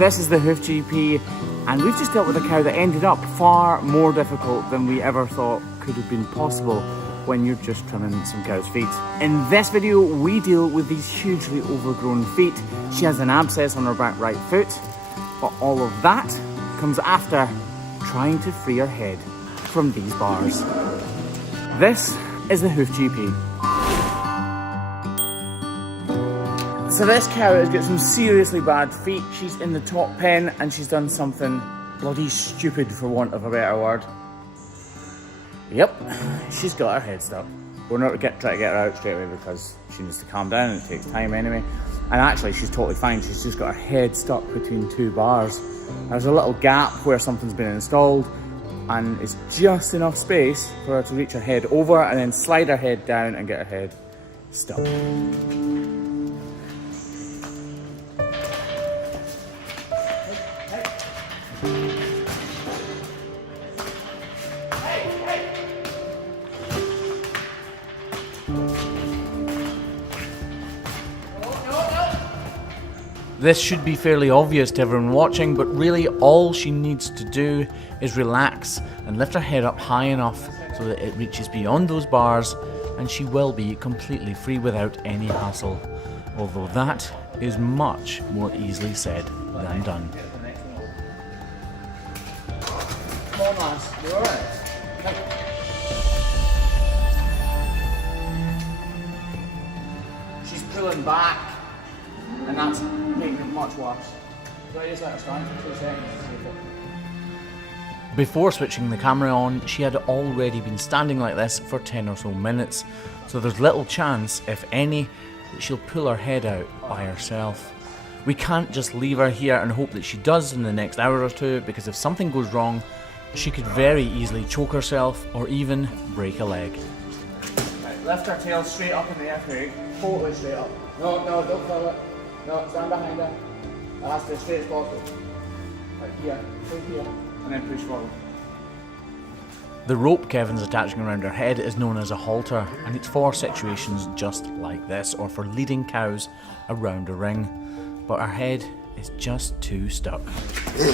This is the Hoof GP, and we've just dealt with a cow that ended up far more difficult than we ever thought could have been possible when you're just trimming some cow's feet. In this video, we deal with these hugely overgrown feet. She has an abscess on her back right foot, but all of that comes after trying to free her head from these bars. This is the Hoof GP. So this cow has got some seriously bad feet. She's in the top pen and she's done something bloody stupid, for want of a better word. Yep, she's got her head stuck. We're not trying to get her out straight away because she needs to calm down and it takes time anyway. And actually she's totally fine, she's just got her head stuck between two bars. There's a little gap where something's been installed and it's just enough space for her to reach her head over and then slide her head down and get her head stuck. This should be fairly obvious to everyone watching, but really all she needs to do is relax and lift her head up high enough so that it reaches beyond those bars, and she will be completely free without any hassle. Although that is much more easily said than done. Come on, lass, you alright? She's pulling back, and that's making it much worse. So I just let her stand for 2 seconds to see if it... Before switching the camera on, she had already been standing like this for 10 or so minutes, so there's little chance, if any, that she'll pull her head out by herself. We can't just leave her here and hope that she does in the next hour or two, because if something goes wrong, she could very easily choke herself or even break a leg. Right, lift her tail straight up in the air, Craig. Totally straight up. No, don't pull it. No, stand behind her. That's as straight as possible. Right here, and then push forward. The rope Kevin's attaching around her head is known as a halter, and it's for situations just like this, or for leading cows around a ring. But her head is just too stuck. That's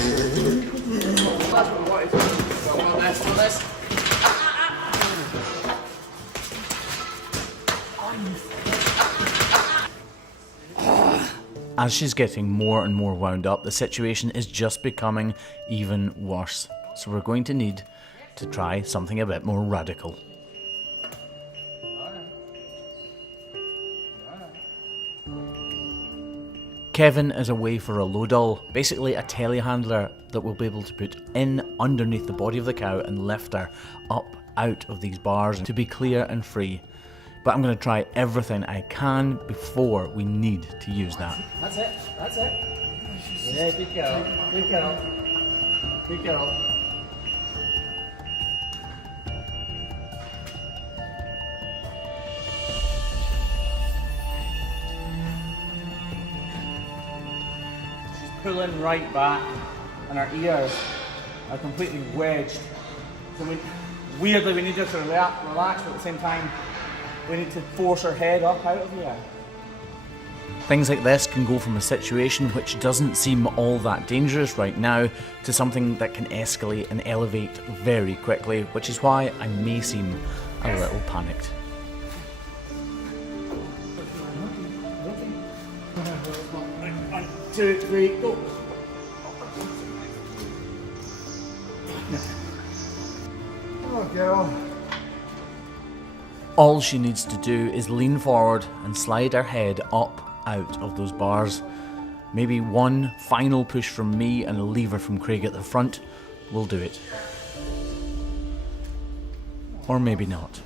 what we wanted. So want this. As she's getting more and more wound up, the situation is just becoming even worse. So we're going to need to try something a bit more radical. Kevin is away for a load-all, basically a telehandler that we'll be able to put in underneath the body of the cow and lift her up out of these bars to be clear and free. But I'm going to try everything I can before we need to use that. That's it. Yeah, good girl. Good girl. She's pulling right back and her ears are completely wedged. So weirdly we need her to relax, but at the same time we need to force her head up out of here. Things like this can go from a situation which doesn't seem all that dangerous right now to something that can escalate and elevate very quickly, which is why I may seem a little panicked. One, 2, 3, go. Oh, girl. All she needs to do is lean forward and slide her head up out of those bars. Maybe one final push from me and a lever from Craig at the front will do it. Or maybe not.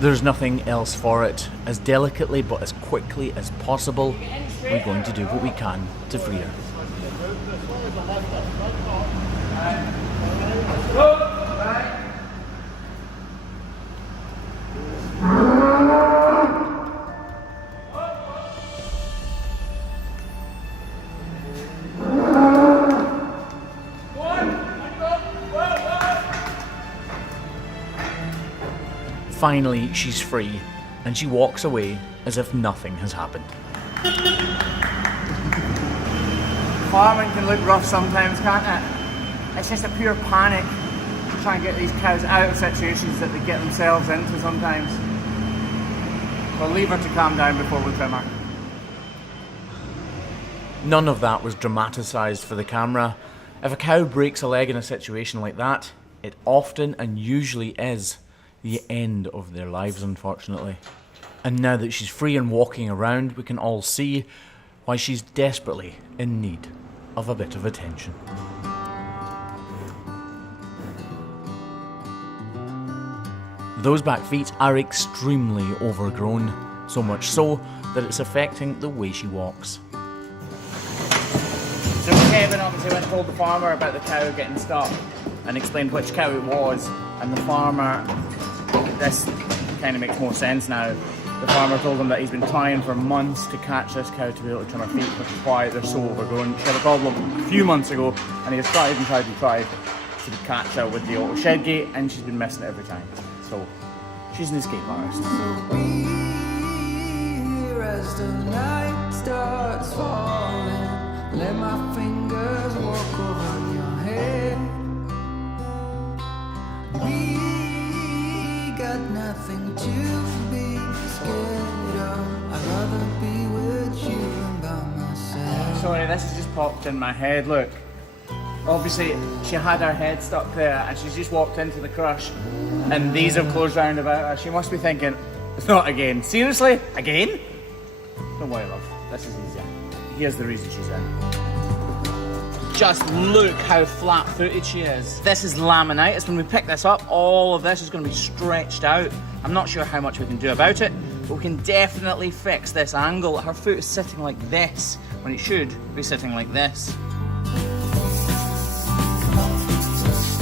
There's nothing else for it. As delicately but as quickly as possible, we're going to do what we can to free her. Finally, she's free, and she walks away as if nothing has happened. Farming can look rough sometimes, can't it? It's just a pure panic to try and get these cows out of situations that they get themselves into sometimes. We'll leave her to calm down before we trim her. None of that was dramatised for the camera. If a cow breaks a leg in a situation like that, it often and usually is the end of their lives, unfortunately. And now that she's free and walking around, we can all see why she's desperately in need of a bit of attention. Those back feet are extremely overgrown, so much so that it's affecting the way she walks. So Kevin obviously went and told the farmer about the cow getting stuck and explained which cow it was, and the farmer, this kind of makes more sense now, the farmer told him that he's been trying for months to catch this cow to be able to trim her feet, which is why they're so overgrown. She had a problem a few months ago and he has tried and tried and tried to catch her with the auto shed gate, and she's been missing it every time. So she's an escape artist. So be here as the night starts falling. Let my fingers walk over your head. We got nothing to be scared of. I'd rather be with you than by myself. Sorry, this has just popped in my head. Look, obviously she had her head stuck there and she's just walked into the crush and these have closed round about her. She must be thinking, it's not again. Seriously? Again? Don't worry, love. This is easier. Here's the reason she's in. Just look how flat-footed she is. This is laminitis. When we pick this up, all of this is going to be stretched out. I'm not sure how much we can do about it, but we can definitely fix this angle. Her foot is sitting like this, when it should be sitting like this.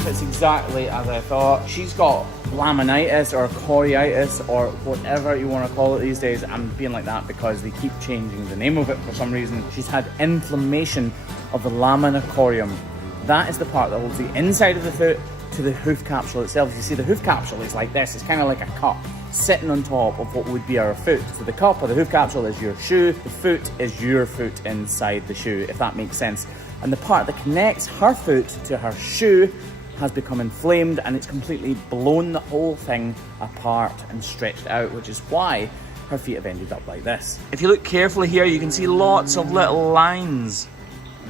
It's exactly as I thought. She's got laminitis or choriitis or whatever you want to call it these days. I'm being like that because they keep changing the name of it for some reason. She's had inflammation of the lamina corium. That is the part that holds the inside of the foot to the hoof capsule itself. You see, the hoof capsule is like this. It's kind of like a cup sitting on top of what would be our foot. So the cup or the hoof capsule is your shoe. The foot is your foot inside the shoe, if that makes sense. And the part that connects her foot to her shoe has become inflamed and it's completely blown the whole thing apart and stretched out, which is why her feet have ended up like this. If you look carefully here, you can see lots of little lines.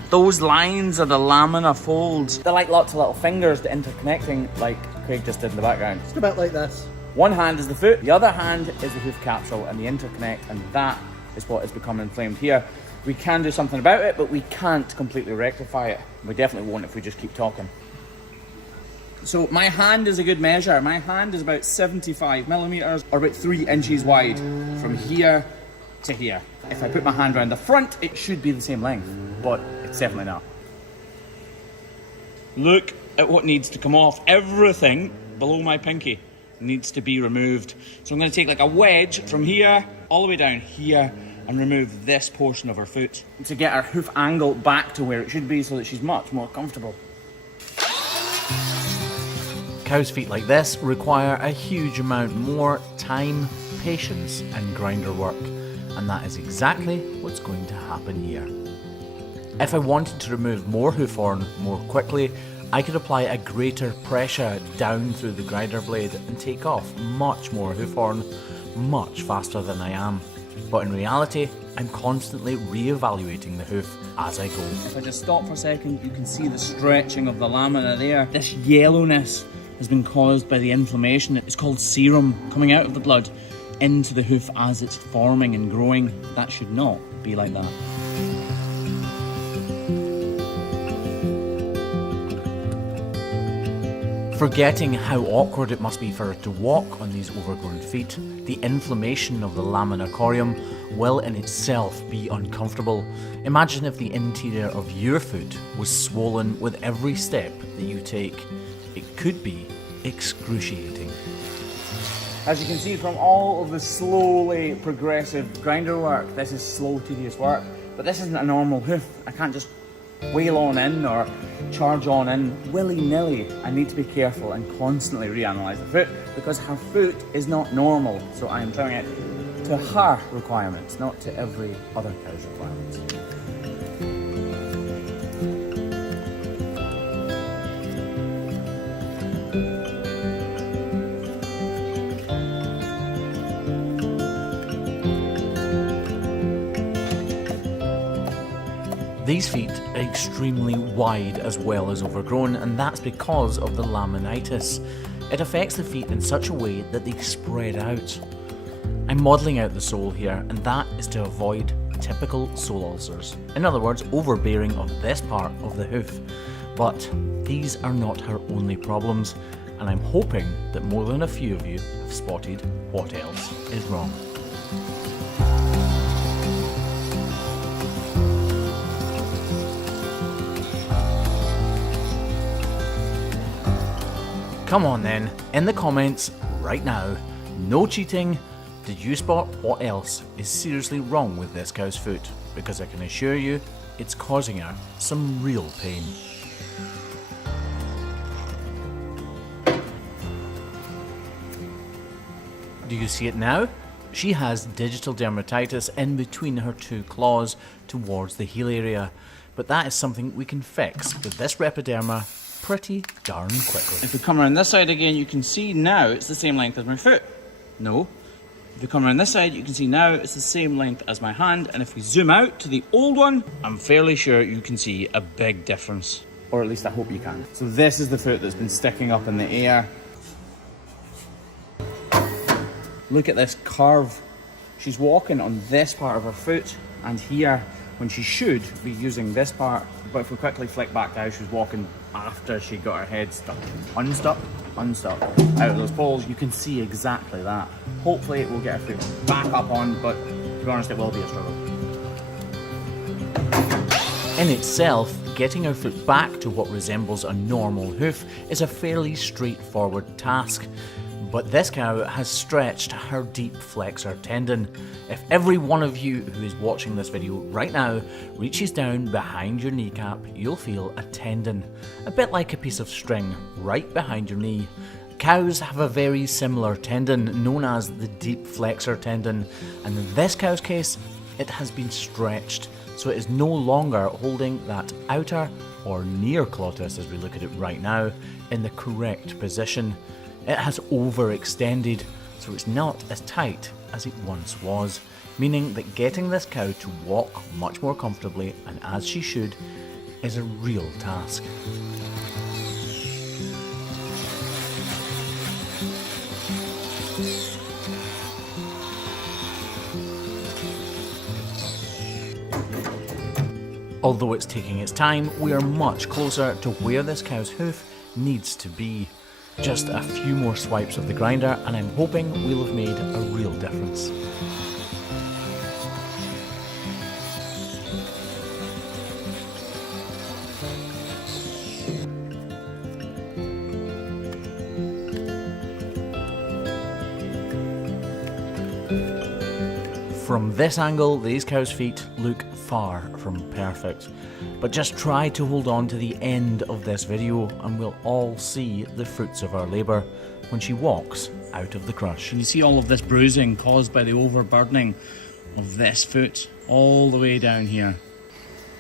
Those lines are the lamina folds. They're like lots of little fingers that interconnecting, like Craig just did in the background. It's about like this. One hand is the foot, the other hand is the hoof capsule, and the interconnect, and that is what has become inflamed here. We can do something about it, but we can't completely rectify it. We definitely won't if we just keep talking. So my hand is a good measure. My hand is about 75 millimeters or about 3 inches wide from here to here. If I put my hand around the front, it should be the same length, but it's definitely not. Look at what needs to come off. Everything below my pinky needs to be removed. So I'm going to take like a wedge from here all the way down here and remove this portion of her foot to get her hoof angle back to where it should be so that she's much more comfortable. Cow's feet like this require a huge amount more time, patience and grinder work, and that is exactly what's going to happen here. If I wanted to remove more hoof horn more quickly, I could apply a greater pressure down through the grinder blade and take off much more hoof horn much faster than I am. But in reality, I'm constantly re-evaluating the hoof as I go. If I just stop for a second, you can see the stretching of the lamina there. This yellowness has been caused by the inflammation. It's called serum coming out of the blood into the hoof as it's forming and growing. That should not be like that. Forgetting how awkward it must be for her to walk on these overgrown feet, the inflammation of the lamina corium will in itself be uncomfortable. Imagine if the interior of your foot was swollen with every step that you take. It could be excruciating. As you can see from all of the slowly progressive grinder work, this is slow, tedious work, but this isn't a normal hoof. I can't just wheel on in or charge on in willy-nilly. I need to be careful and constantly reanalyze the foot because her foot is not normal. So I am trimming it to her requirements, not to every other cow's requirements. These feet are extremely wide as well as overgrown, and that's because of the laminitis. It affects the feet in such a way that they spread out. I'm modelling out the sole here, and that is to avoid typical sole ulcers. In other words, overbearing of this part of the hoof. But these are not her only problems, and I'm hoping that more than a few of you have spotted what else is wrong. Come on then, in the comments right now, no cheating. Did you spot what else is seriously wrong with this cow's foot? Because I can assure you, it's causing her some real pain. Do you see it now? She has digital dermatitis in between her two claws towards the heel area, but that is something we can fix with this Repoderma pretty darn quickly. If we come around this side again, you can see now it's the same length as my foot. No. If we come around this side, you can see now it's the same length as my hand, and if we zoom out to the old one, I'm fairly sure you can see a big difference. Or at least I hope you can. So this is the foot that's been sticking up in the air. Look at this curve. She's walking on this part of her foot, and here, when she should be using this part, but if we quickly flick back to how she was walking after she got her head stuck, unstuck, out of those poles, you can see exactly that. Hopefully it will get her foot back up on, but to be honest, it will be a struggle. In itself, getting her foot back to what resembles a normal hoof is a fairly straightforward task. But this cow has stretched her deep flexor tendon. If every one of you who is watching this video right now reaches down behind your kneecap, you'll feel a tendon, a bit like a piece of string right behind your knee. Cows have a very similar tendon known as the deep flexor tendon, and in this cow's case, it has been stretched, so it is no longer holding that outer or near glottis, as we look at it right now, in the correct position. It has overextended, so it's not as tight as it once was, meaning that getting this cow to walk much more comfortably, and as she should, is a real task. Although it's taking its time, we are much closer to where this cow's hoof needs to be. Just a few more swipes of the grinder and I'm hoping we'll have made a real difference. From this angle, these cows' feet look far from perfect, but just try to hold on to the end of this video and we'll all see the fruits of our labour when she walks out of the crush. Can you see all of this bruising caused by the overburdening of this foot all the way down here?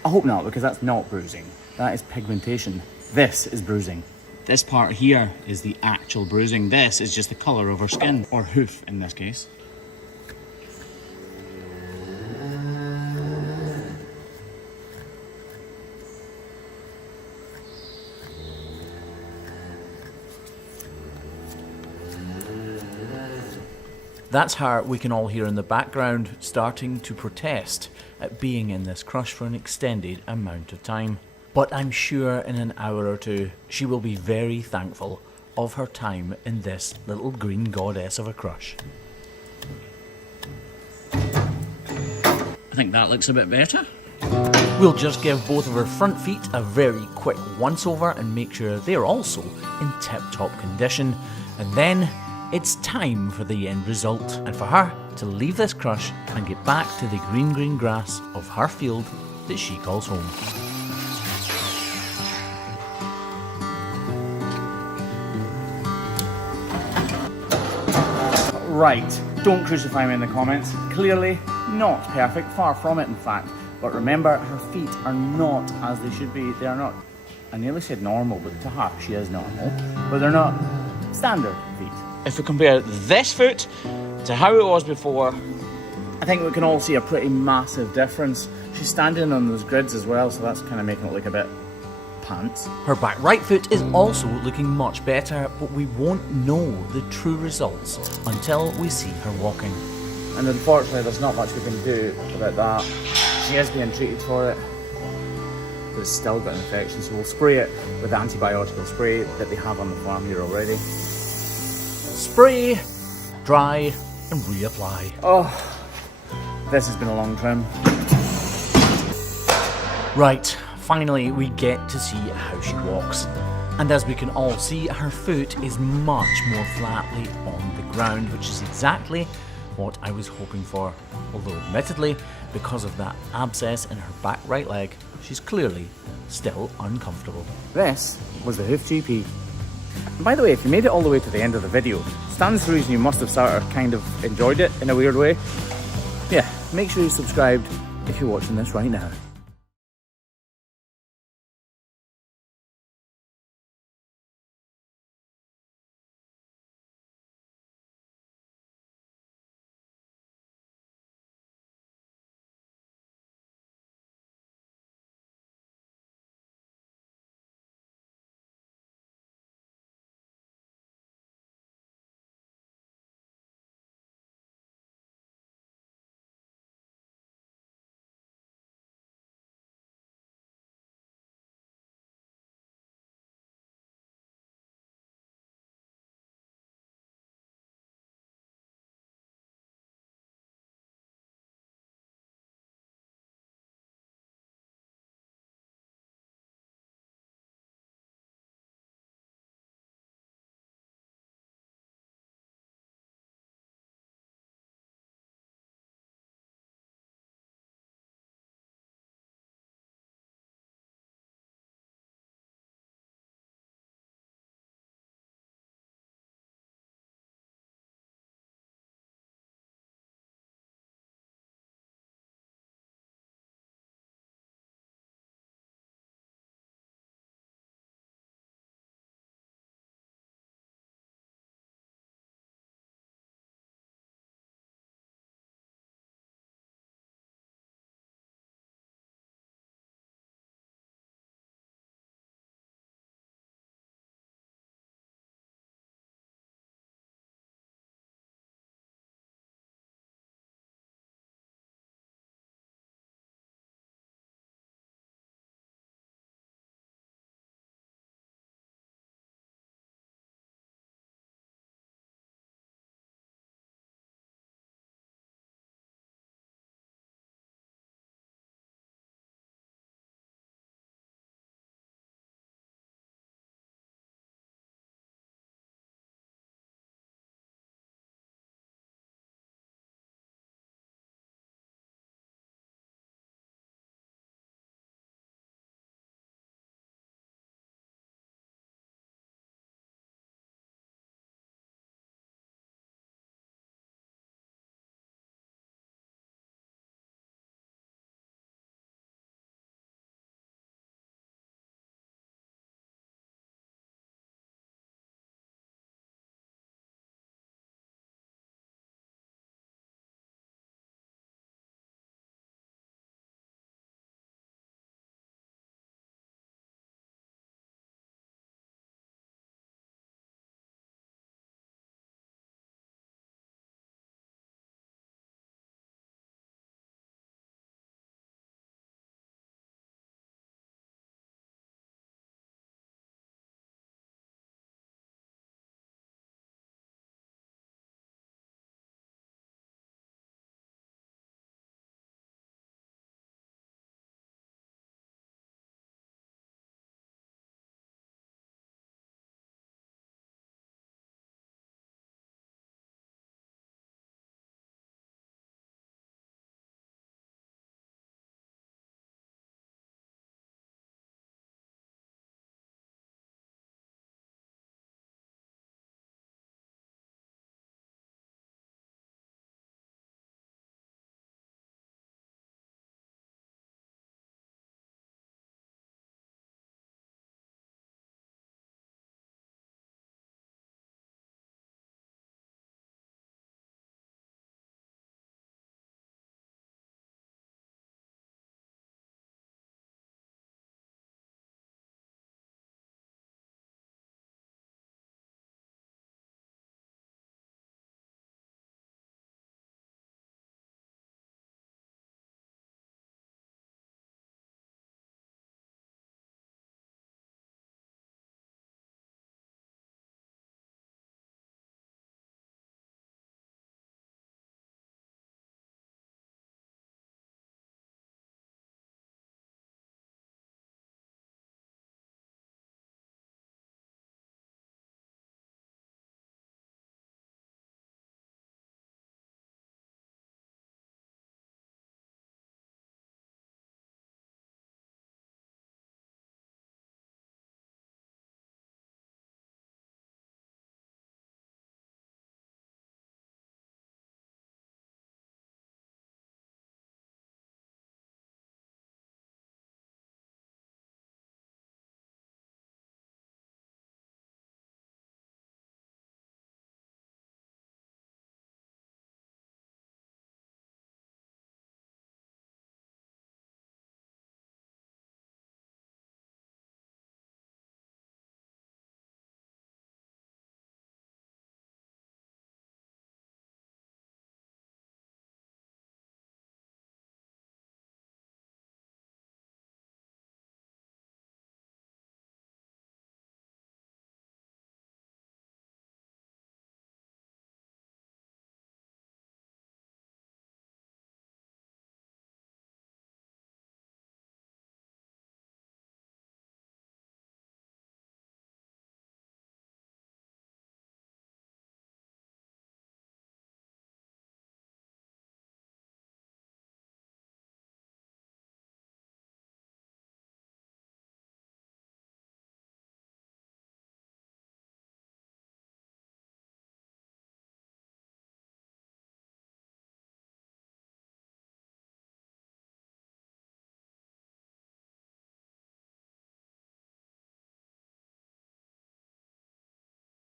I hope not, because that's not bruising. That is pigmentation. This is bruising. This part here is the actual bruising. This is just the colour of her skin, or hoof in this case. That's her we can all hear in the background starting to protest at being in this crush for an extended amount of time. But I'm sure in an hour or two she will be very thankful of her time in this little green goddess of a crush. I think that looks a bit better. We'll just give both of her front feet a very quick once over and make sure they're also in tip-top condition, and then it's time for the end result, and for her to leave this crush and get back to the green grass of her field that she calls home. Right, don't crucify me in the comments. Clearly not perfect, far from it in fact. But remember, her feet are not as they should be. They are not, I nearly said normal, but to her she is normal. But they're not standard feet. If we compare this foot to how it was before, I think we can all see a pretty massive difference. She's standing on those grids as well, so that's kind of making it look a bit pants. Her back right foot is also looking much better, but we won't know the true results until we see her walking. And unfortunately, there's not much we can do about that. She is being treated for it, but it's still got an infection, so we'll spray it with the antibiotical spray that they have on the farm here already. Spray, dry, and reapply. Oh, this has been a long trim. Right, finally we get to see how she walks. And as we can all see, her foot is much more flatly on the ground, which is exactly what I was hoping for. Although admittedly, because of that abscess in her back right leg, she's clearly still uncomfortable. This was the Hoof GP. And by the way, if you made it all the way to the end of the video, stands to reason you must have sort of kind of enjoyed it in a weird way. Yeah, make sure you're subscribed if you're watching this right now.